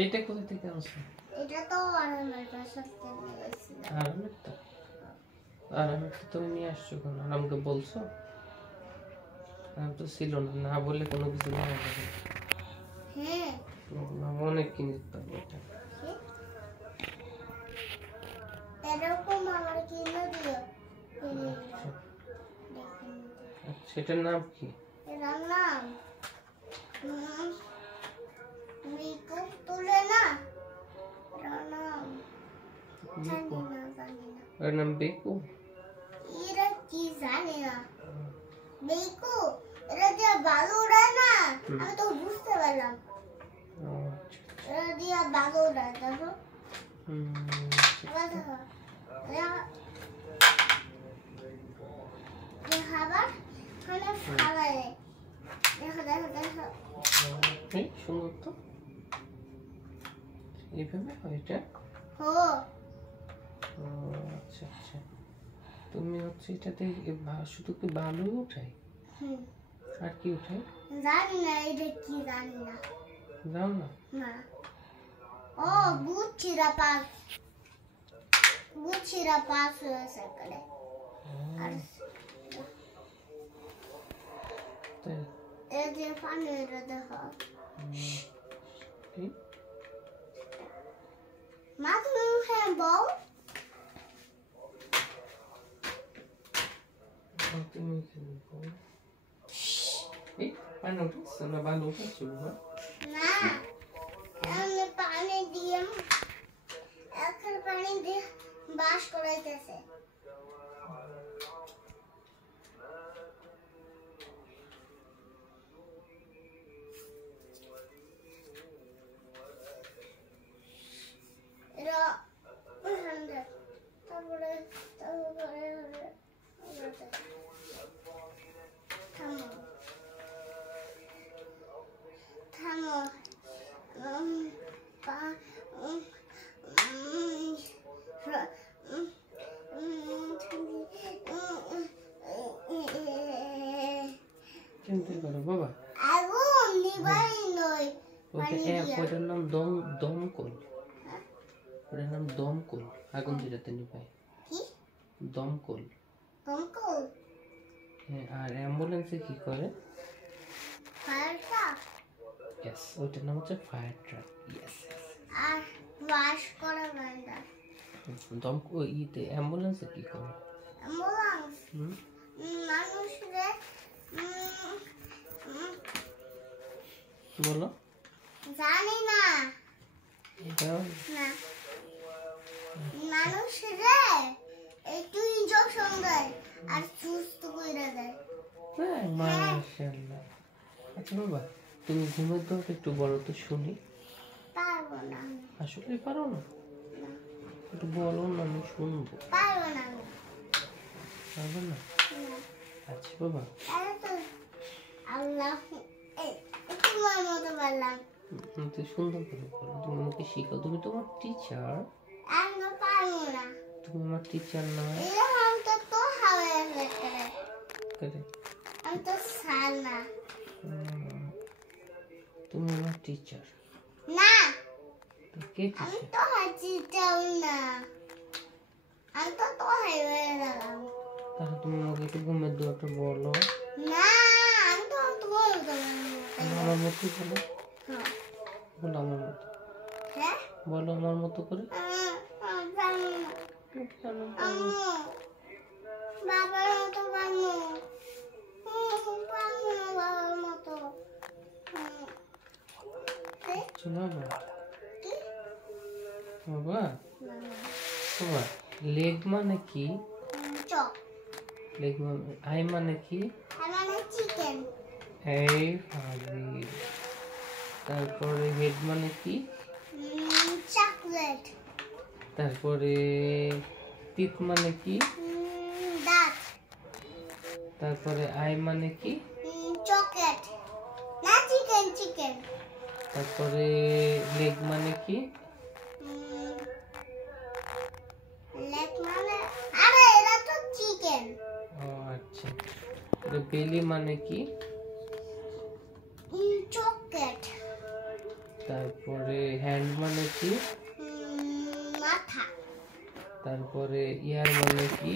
এইটা কোথা থেকে আনছো? এটা তো আরামের বাসা থেকে নিয়েছিলাম। আরামেরটা? আরামেরটা তুমি নিয়ে আসছো কেন? আর আমাকে বলছো? আমি তো ছিল না, না বললে কোনো কিছু নেওয়া যাবে না। হ্যাঁ আমি অনেক কিনতে পারবো এটা। এরকম আমার কিনে দিও। আচ্ছা, এটার নাম কি? এটার নাম মিকু তুলে না, এটার নাম জানি না। এর নাম বেকু? এরা কি জানি না। বেকু, এরা দিয়ে বালু উড়ায় না, আমি তো বুঝতে পারলাম। এরা দিয়ে বালু উড়ায়, দেখো। দেখো খাবার খানে ফালায়। দেখো দেখো দেখো, সুন্দর তো। এইভাবে হয় এটা? হো। আচ্ছা আচ্ছা, তুমি হচ্ছে এটাতে শুধু কি বালু উঠাই? আর কি উঠাই? জানি না, এটা কি জানি না। জানো না? না। ও বুঝছিরা পাস হয়েছে করে। আর তাই? এই যে পানির দেখো। মা তুমি হ্যাঁ বল। তুমি এই পানি উঠেছে না বালু উঠেছে? না, আমি পানি দিয়ে এখন পানি দিয়ে বাস করাইতেছে। এরা তারপরে থামো চিন্তা করো বাবা। আগুন নিবাই নয়, ওটার নাম দমকল। ওটার নাম দমকল, আগুন যেটাতে নিভাই। কি দমকল? দমকল? হ্যাঁ, আর অ্যাম্বুলেন্সে কি করে? Fire truck. ইয়েস, ওইটার নাম হচ্ছে ফায়ার ট্রাক। ইয়েস। আর ওয়াশ করা বান্দা দমকল ইতে অ্যাম্বুলেন্সে কি করে? অ্যাম্বুলেন্স মানুষরে বলো। জানি না। এটাও না, মানুষরে একটু ইনজেকশন দেয় আর সুস্থ করে দেয়। হ্যাঁ, মাশাআল্লাহ। আচ্ছা বাবা, তুমি ঘুমের দোয়া একটু বলো তো শুনি। পারবো না। আসলে পারো না? একটু বলো না, আমি শুনবো। পারবো না আমি। পারবে না? আচ্ছা বাবা। তাহলে তো আল্লাহ তোমার মতো বললাম। তুই সুন্দর করে বলো, তুমি আমাকে শিখাও, তুমি তোমার টিচার। আমি পারবো না। তুমি আমার টিচার না? এরকম তো হাওয়া করে। আমি তো সাল না। তুমি আমার টিচার না, তো কে আমি টিচার? তো হাঁচি চাও না। আমি তো হয়ে গেলাম। তাহলে তুমি আমাকে একটু ঘুমের দোয়াটা বলো। না, আমি তো বলতে আমার মতো বলো। হ্যাঁ। বলো আমার মতো। হ্যাঁ? বলো আমার মতো করে। বাবার মতো বানু। বাবার মতো। বাবা, বাবা, লেগ মানে কি? চপ। লেগ মানে আই মানে কি? মানে চিকেন। এই ফাজিল। তারপরে হেড মানে কি? চকলেট। তারপরে টিথ মানে কি? দাঁত। তারপরে আই মানে কি? চকলেট। না, চিকেন। তারপরে লেগ মানে কি? লেগ মানে আরে এটা তো চিকেন। ও আচ্ছা। বেলি মানে কি? চকেট। তারপরে হ্যান্ড মানে কি? মাথা। তারপরে ইয়ার মানে কি?